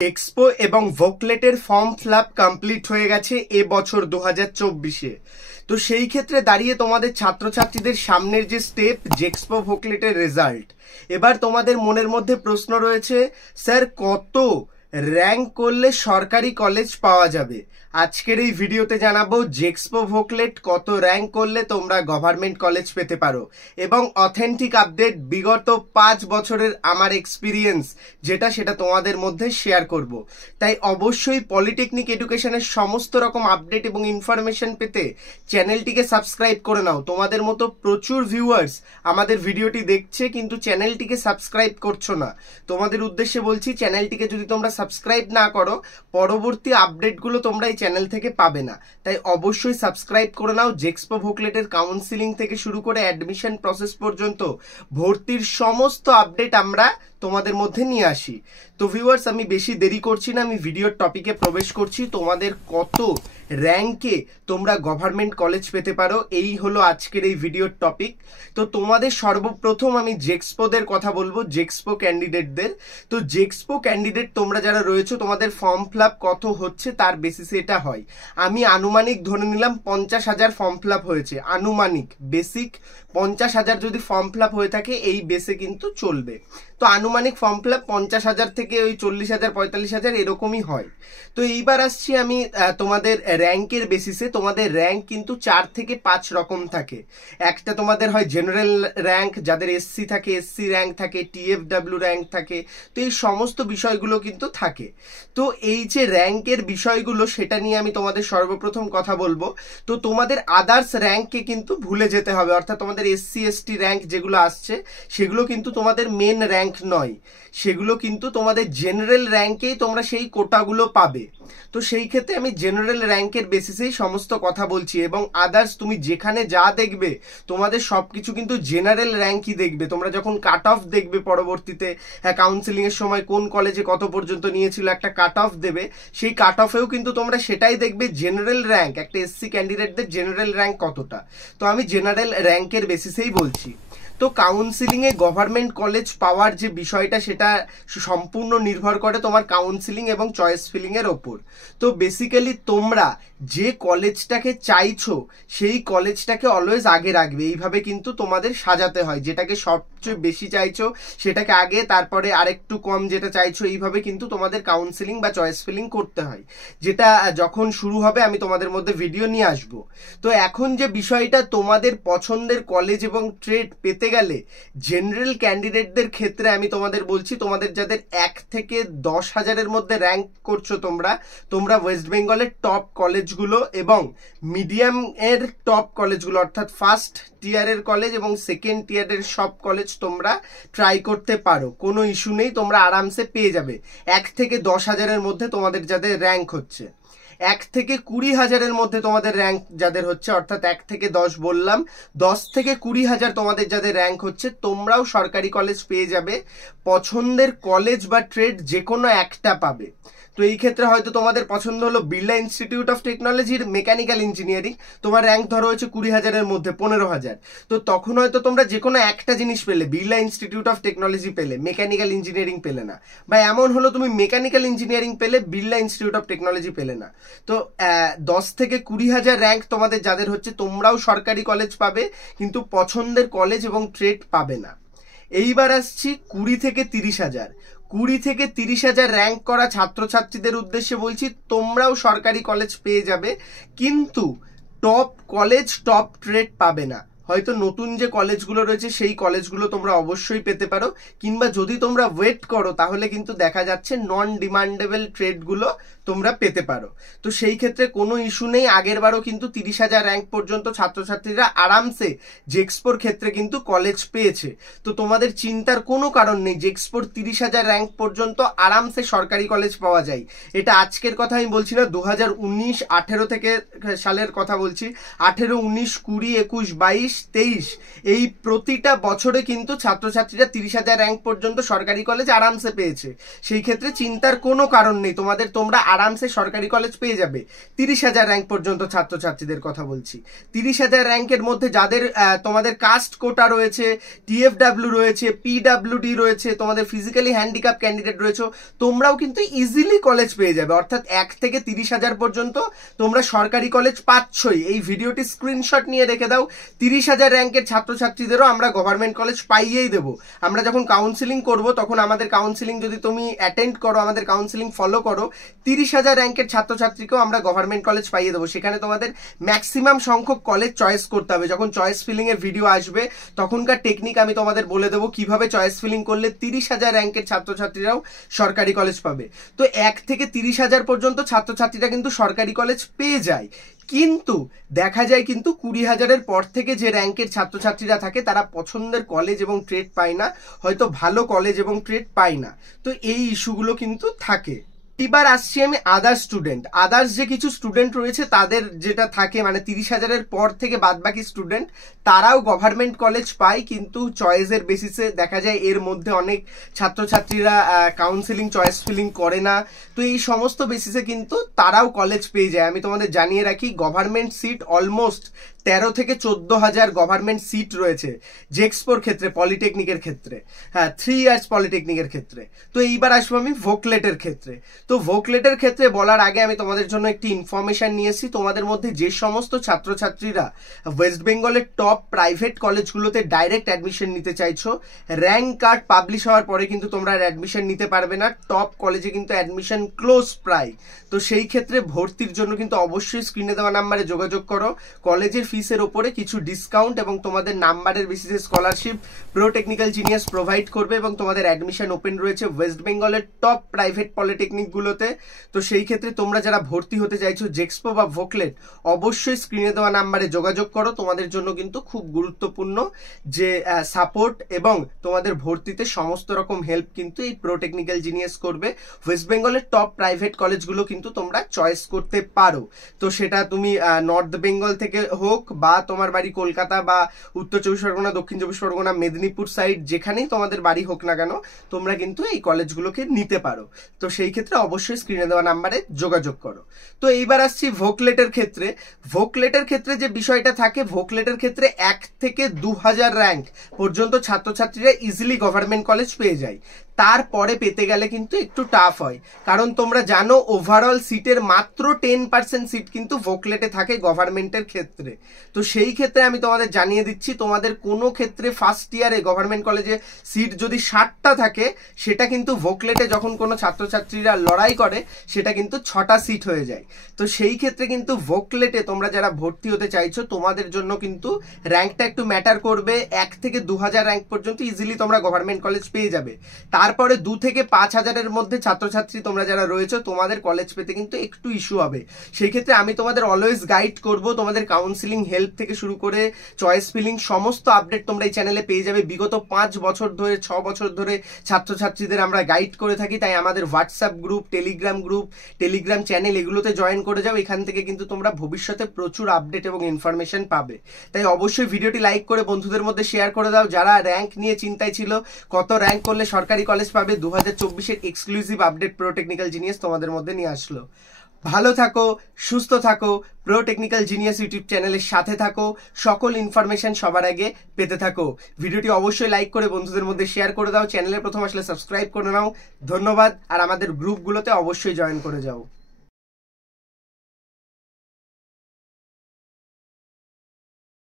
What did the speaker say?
Expo এবং ভোকলেটের form fill up complete হয়ে গেছে এবছর 2024-এ। তো সেই ক্ষেত্রে দাঁড়িয়ে তোমাদের ছাত্রছাত্রীদের সামনের যে স্টেপ জেক্সপো ভোকলেটের রেজাল্ট, এবার তোমাদের মনের মধ্যে প্রশ্ন রয়েছে, স্যার কত র্যাঙ্ক করলে সরকারি কলেজ পাওয়া যাবে? আজকের এই ভিডিওতে জানাবো জেক্সপো ভোকলেট কত র্যাঙ্ক করলে তোমরা গভর্নমেন্ট কলেজ পেতে পারো এবং অথেন্টিক আপডেট বিগত 5 বছরের আমার এক্সপিরিয়েন্স সেটা তোমাদের মধ্যে শেয়ার করব। তাই অবশ্যই পলিটেকনিক এডুকেশনের সমস্ত রকম আপডেট এবং ইনফরমেশন পেতে চ্যানেলটিকে সাবস্ক্রাইব করে নাও। তোমাদের মতো প্রচুর ভিউয়ার্স আমাদের ভিডিওটি দেখছে কিন্তু চ্যানেলটিকে সাবস্ক্রাইব করছো না। তোমাদের উদ্দেশ্যে বলছি, চ্যানেলটিকে যদি তোমরা সাবস্ক্রাইব না করো পরবর্তী আপডেটগুলো তোমরা এই চ্যানেল থেকে পাবে না। তাই অবশ্যই সাবস্ক্রাইব করে নাও। জেক্সপো ভোকলেটের কাউন্সিলিং থেকে শুরু করে অ্যাডমিশন প্রসেস পর্যন্ত ভর্তির সমস্ত আপডেট আমরা তোমাদের মধ্যে নিয়ে আসি। তো ভিউয়ার্স, আমি বেশি দেরি করছি না, আমি ভিডিওর টপিকে প্রবেশ করছি। তোমাদের কত র্যাঙ্কে তোমরা গভর্নমেন্ট কলেজ পেতে পারো, এই হলো আজকের এই ভিডিওর টপিক। তো তোমাদের সর্বপ্রথম আমি জেক্সপোদের কথা বলবো, জেক্সপো ক্যান্ডিডেটদের। তো জেক্সপো ক্যান্ডিডেট তোমরা যারা রয়েছে, তোমাদের ফর্ম ফিলআপ কত হচ্ছে তার বেসিসে এটা হয়। আমি আনুমানিক ধরে নিলাম 50,000 ফর্ম ফিলআপ হয়েছে, আনুমানিক। বেসিক 50,000 যদি ফর্ম ফিলআপ হয়ে থাকে এই বেসে কিন্তু চলবে। তো আনুমানিক ফর্ম ফিলআপ 50,000 থেকে ওই 40,000 45,000 এরকমই হয়। তো এইবার আসছি আমি তোমাদের র্যাঙ্কের বেসিসে। তোমাদের র্যাঙ্ক কিন্তু 4 থেকে 5 রকম থাকে। একটা তোমাদের হয় জেনারেল র্যাঙ্ক, যাদের এসসি থাকে এসসি র্যাঙ্ক থাকে, টিএফডব্লিউ র্যাঙ্ক থাকে। তো এই সমস্ত বিষয়গুলো কিন্তু থাকে। তো এই যে র্যাঙ্কের বিষয়গুলো সেটা নিয়ে আমি তোমাদের সর্বপ্রথম কথা বলবো। তো তোমাদের আদার্স র্যাঙ্ককে কিন্তু ভুলে যেতে হবে, অর্থাৎ তোমাদের এসসি এসটি র্যাঙ্ক যেগুলো আসছে সেগুলো কিন্তু তোমাদের মেন র্যাঙ্ক নয়, সেগুলো কিন্তু তোমাদের জেনারেল র্যাঙ্কেই তোমরা সেই কোটাগুলো পাবে। তো সেই ক্ষেত্রে আমি জেনারেল র্যাঙ্কের বেসিসেই সমস্ত কথা বলছি এবং আদার্স তুমি যেখানে যা দেখবে তোমাদের সবকিছু কিন্তু জেনারেল র্যাঙ্কই দেখবে। তোমরা যখন কাট অফ দেখবে পরবর্তীতে, হ্যাঁ, কাউন্সিলিং এর সময় কোন কলেজে কত পর্যন্ত নিয়েছিল একটা কাট অফ দেবে, সেই কাট অফেও কিন্তু তোমরা সেটাই দেখবে জেনারেল র্যাঙ্ক, একটা এসসি ক্যান্ডিডেটদের জেনারেল র্যাঙ্ক কতটা। তো আমি জেনারেল র্যাঙ্কের বেসিসেই বলছি। তো কাউন্সিলিংয়ে গভর্নমেন্ট কলেজ পাওয়ার যে বিষয়টা সেটা সম্পূর্ণ নির্ভর করে তোমার কাউন্সিলিং এবং চয়েস ফিলিংয়ের ওপর। তো বেসিক্যালি তোমরা যে কলেজটাকে চাইছো সেই কলেজটাকে অলওয়েজ আগে রাখবে। এইভাবে কিন্তু তোমাদের সাজাতে হয়, যেটাকে সবচেয়ে বেশি চাইছো সেটাকে আগে, তারপরে আরেকটু কম যেটা চাইছো, এইভাবে কিন্তু তোমাদের কাউন্সিলিং বা চয়েস ফিলিং করতে হয়। যেটা যখন শুরু হবে আমি তোমাদের মধ্যে ভিডিও নিয়ে আসবো। তো এখন যে বিষয়টা, তোমাদের পছন্দের কলেজ এবং ট্রেড পেতে গেলে জেনারেল ক্যান্ডিডেটদের ক্ষেত্রে আমি তোমাদের বলছি, তোমাদের যাদের 1 থেকে 10,000-এর মধ্যে র্যাঙ্ক করছো তোমরা ওয়েস্ট বেঙ্গলের টপ কলেজগুলো এবং মিডিয়াম এর টপ কলেজগুলো, অর্থাৎ ফার্স্ট টিয়ারের কলেজ এবং সেকেন্ড টিয়ারের সব কলেজ তোমরা ট্রাই করতে পারো। কোনো ইস্যু নেই, তোমরা আরামসে পেয়ে যাবে। 1 থেকে 10,000-এর মধ্যে তোমাদের যাদের র্যাঙ্ক হচ্ছে, 1 থেকে 20,000-এর মধ্যে তোমাদের র্যাঙ্ক যাদের হচ্ছে, অর্থাৎ 1 থেকে 10 বললাম, 10 থেকে 20,000 তোমাদের যাদের র্যাঙ্ক হচ্ছে, তোমরাও সরকারি কলেজ পেয়ে যাবে। পছন্দের কলেজ বা ট্রেড যে কোনো একটা পাবে। তো এই ক্ষেত্রে হয়তো তোমাদের পছন্দ হলো বিড়লা ইনস্টিটিউট অফ টেকনোলজির মেকানিক্যাল ইঞ্জিনিয়ারিং, তোমার র্যাঙ্ক ধরো হয়েছে 20,000-এর মধ্যে 15,000। তো তখন হয়তো তোমরা যে কোনো একটা জিনিস পেলে, বিড়লা ইনস্টিটিউট অফ টেকনোলজি পেলে, মেকানিক্যাল ইঞ্জিনিয়ারিং পেলে না। বা এমন হলো তুমি মেকানিক্যাল ইঞ্জিনিয়ারিং পেলে, বিড়লা ইনস্টিটিউট অফ টেকনোলজি পেলে না। তো 10 থেকে 20,000 র্যাঙ্ক তোমাদের যাদের হচ্ছে, তোমরাও সরকারি কলেজ পাবে কিন্তু পছন্দের কলেজ এবং ট্রেড পাবে না। এইবার আসছি 20 থেকে 30,000। 20 থেকে 30,000 র্যাঙ্ক করা ছাত্রছাত্রীদের উদ্দেশ্যে বলছি, তোমরাও সরকারি কলেজ পেয়ে যাবে কিন্তু টপ কলেজ টপ ট্রেড পাবে না। হয়তো নতুন যে কলেজগুলো রয়েছে সেই কলেজগুলো তোমরা অবশ্যই পেতে পারো, কিংবা যদি তোমরা ওয়েট করো তাহলে কিন্তু দেখা যাচ্ছে নন ডিমান্ডেবল ট্রেডগুলো তোমরা পেতে পারো। তো সেই ক্ষেত্রে কোনো ইস্যু নেই। আগের বারও কিন্তু 30,000 র্যাঙ্ক পর্যন্ত ছাত্রছাত্রীরা আরামসে জেক্সপোর ক্ষেত্রে কিন্তু কলেজ পেয়েছে। তো তোমাদের চিন্তার কোনো কারণ নেই, জেক্সপোর 30,000 র্যাঙ্ক পর্যন্ত আরামসে সরকারি কলেজ পাওয়া যায়। এটা আজকের কথা আমি বলছি না, 2019-18 থেকে সালের কথা বলছি। 18, 19, 20, 21, 22 22-23 এই প্রতিটা বছরে কিন্তু ছাত্রছাত্রীরা 30,000 র্যাঙ্ক পর্যন্ত সরকারি কলেজ আরামসে পেয়েছে। সেই ক্ষেত্রে চিন্তার কোনো কারণ নেই, তোমরা আরামসে সরকারি কলেজ পেয়ে যাবে। 30,000 র্যাঙ্ক পর্যন্ত ছাত্রছাত্রীদের কথা বলছি। 30,000 র্যাঙ্কের মধ্যে যাদের তোমাদের কাস্ট কোটা রয়েছে, টিএফডাব্লিউ রয়েছে, পিডাব্লিউডি রয়েছে, তোমাদের ফিজিক্যালি হ্যান্ডিক্যাপ ক্যান্ডিডেট রয়েছে, তোমরাও কিন্তু ইজিলি কলেজ পেয়ে যাবে। অর্থাৎ 1 থেকে 30,000 পর্যন্ত তোমরা সরকারি কলেজ পাচ্ছই। এই ভিডিওটি স্ক্রিনশট নিয়ে রেখে দাও। 30,000 র্যাঙ্কের ছাত্রছাত্রীদেরও আমরা গভর্নমেন্ট কলেজ পাইয়েই দেবো। আমরা যখন কাউন্সিলিং করব তখন আমাদের কাউন্সিলিং যদি তুমি অ্যাটেন্ড করো, আমাদের কাউন্সিলিং ফলো করো, 30,000 র্যাঙ্কের ছাত্রছাত্রীকেও আমরা গভর্নমেন্ট কলেজ পাইয়ে দেবো। সেখানে তোমাদের ম্যাক্সিমাম সংখ্যক কলেজ চয়েস করতে হবে। যখন চয়েস ফিলিং এর ভিডিও আসবে তখনকার টেকনিক আমি তোমাদের বলে দেবো কিভাবে চয়েস ফিলিং করলে 30,000 র্যাঙ্কের ছাত্রছাত্রীরাও সরকারি কলেজ পাবে। তো 1 থেকে 30,000 পর্যন্ত ছাত্রছাত্রীরা কিন্তু সরকারি কলেজ পেয়ে যায়। কিন্তু দেখা যায় কিন্তু 20,000-এর পর থেকে যে র্যাঙ্কের ছাত্রছাত্রীরা থাকে তারা পছন্দের কলেজ এবং ট্রেড পায় না, হয়তো ভালো কলেজ এবং ট্রেড পায় না। তো এই ইস্যুগুলো কিন্তু থাকে। এবার আসছি আমি আদার্স যে কিছু স্টুডেন্ট রয়েছে তাদের যেটা থাকে, মানে 30,000-এর পর থেকে বাদবাকি স্টুডেন্ট তারাও গভর্নমেন্ট কলেজ পায়, কিন্তু চয়েসের বেসিসে দেখা যায় এর মধ্যে অনেক ছাত্রছাত্রীরা কাউন্সিলিং চয়েস ফিলিং করে না। তো এই সমস্ত বেসিসে কিন্তু তারাও কলেজ পেয়ে যায়। আমি তোমাদের জানিয়ে রাখি গভর্নমেন্ট সিট অলমোস্ট 13 থেকে 14,000 গভর্নমেন্ট সিট রয়েছে জেক্সপোর ক্ষেত্রে, পলিটেকনিকের ক্ষেত্রে, 3 ইয়ার্স পলিটেকনিকের ক্ষেত্রে। তো এইবার আসবো আমি ভোকলেটের ক্ষেত্রে। তো ভোকলেটের ক্ষেত্রে বলার আগে আমি তোমাদের জন্য একটি ইনফরমেশন নিয়ে এসেছি। তোমাদের মধ্যে যে সমস্ত ছাত্রছাত্রীরা ওয়েস্ট বেঙ্গলের টপ প্রাইভেট কলেজগুলোতে ডাইরেক্ট অ্যাডমিশন নিতে চাইছো, র্যাঙ্ক কার্ড পাবলিশ হওয়ার পরে কিন্তু তোমরা অ্যাডমিশন নিতে পারবে না। টপ কলেজে কিন্তু অ্যাডমিশন ক্লোজ প্রায়। তো সেই ক্ষেত্রে ভর্তির জন্য কিন্তু অবশ্যই স্ক্রিনে দেওয়া নাম্বারে যোগাযোগ করো। কলেজের ফিসের ওপরে কিছু ডিসকাউন্ট এবং তোমাদের নাম্বারের বেসিসে scholarship pro technical genius provide করবে এবং তোমাদের অ্যাডমিশন ওপেন রয়েছে ওয়েস্ট বেঙ্গলের টপ প্রাইভেট পলিটেকনিক গুলোতে। তো সেই ক্ষেত্রে তোমরা যারা ভর্তি হতে চাইছো জেক্সপো বা ভোকলেট, অবশ্যই স্ক্রিনে দেওয়া নাম্বারে যোগাযোগ করো। তোমাদের জন্য কিন্তু খুব গুরুত্বপূর্ণ যে সাপোর্ট এবং তোমাদের ভর্তিতে সমস্ত রকম হেল্প কিন্তু এই প্রো টেকনিক্যাল জিনিয়াস করবে। ওয়েস্ট বেঙ্গলের টপ প্রাইভেট কলেজগুলো কিন্তু তোমরা চয়েস করতে পারো। তো সেটা তুমি নর্থ বেঙ্গল থেকে হোক বা তোমার বাড়ি কলকাতা বা উত্তর 24 পরগনা, দক্ষিণ 24 পরগনা, মেদিনীপুর সাইড, যেখানেই তোমাদের বাড়ি হোক না কেন, তোমরা কিন্তু এই কলেজগুলোকে নিতে পারো। তো সেই ক্ষেত্রে অবশ্যই স্ক্রিনে দেওয়া নাম্বারে যোগাযোগ করো। তো এইবার আসছি ভোকলেটের ক্ষেত্রে। ভোকলেটের ক্ষেত্রে যে বিষয়টা থাকে, ভোকলেটের ক্ষেত্রে 1 থেকে 2,000 র্যাঙ্ক পর্যন্ত ছাত্রছাত্রীরা ইজিলি গভর্নমেন্ট কলেজ পেয়ে যায়। তারপরে পেতে গেলে কিন্তু একটু টাফ হয়, কারণ তোমরা জানো ওভারঅল সিটের মাত্র 10% সিট কিন্তু ভোকলেটে থাকে গভর্নমেন্টের ক্ষেত্রে। তো সেই ক্ষেত্রে আমি তোমাদের জানিয়ে দিচ্ছি, তোমাদের কোনো ক্ষেত্রে ফার্স্ট ইয়ারে গভর্নমেন্ট কলেজে সিট যদি 60টা থাকে, সেটা কিন্তু ভোকলেটে যখন কোনো ছাত্রছাত্রীরা লড়াই করে সেটা কিন্তু 6টা সিট হয়ে যায়। তো সেই ক্ষেত্রে কিন্তু ভোকলেটে তোমরা যারা ভর্তি হতে চাইছো তোমাদের জন্য কিন্তু র্যাঙ্কটা একটু ম্যাটার করবে। 1 থেকে 2,000 র্যাঙ্ক পর্যন্ত ইজিলি তোমরা গভর্নমেন্ট কলেজ পেয়ে যাবে। তারপরে 2 থেকে 5,000-এর মধ্যে ছাত্রছাত্রী তোমরা যারা রয়েছে তোমাদের কলেজ পেতে কিন্তু একটু ইস্যু হবে। সেই ক্ষেত্রে আমি তোমাদের অলওয়েজ গাইড করব। তোমাদের কাউন্সিলিং হেল্প থেকে শুরু করে চয়েস ফিলিং সমস্ত আপডেট তোমরা এই চ্যানেলে পেয়ে যাবে। বিগত 5 বছর ধরে 6 বছর ধরে ছাত্রছাত্রীদের আমরা গাইড করে থাকি। তাই আমাদের হোয়াটসঅ্যাপ গ্রুপ, টেলিগ্রাম চ্যানেল এগুলোতে জয়েন করে যাও। এখান থেকে কিন্তু তোমরা ভবিষ্যতে প্রচুর আপডেট এবং ইনফরমেশন পাবে। তাই অবশ্যই ভিডিওটি লাইক করে বন্ধুদের মধ্যে শেয়ার করে দাও। যারা র্যাঙ্ক নিয়ে চিন্তায় ছিল, কত র্যাঙ্ক করলে সরকারি কলেজ পাবে, 2024-এর exclusive update pro technical genius তোমাদের মধ্যে নিয়ে আসলো। ভালো থাকো, সুস্থ থাকো, প্রো টেকনিক্যাল জিনিয়াস ইউটিউব চ্যানেলের সাথে থাকো, সকল ইনফরমেশন সবার আগে পেতে থাকো। ভিডিওটি অবশ্যই লাইক করে বন্ধুদের মধ্যে শেয়ার করে দাও। চ্যানেলে প্রথম আসলে সাবস্ক্রাইব করে নাও। ধন্যবাদ। আর আমাদের গ্রুপগুলোতে অবশ্যই জয়েন করে যাও।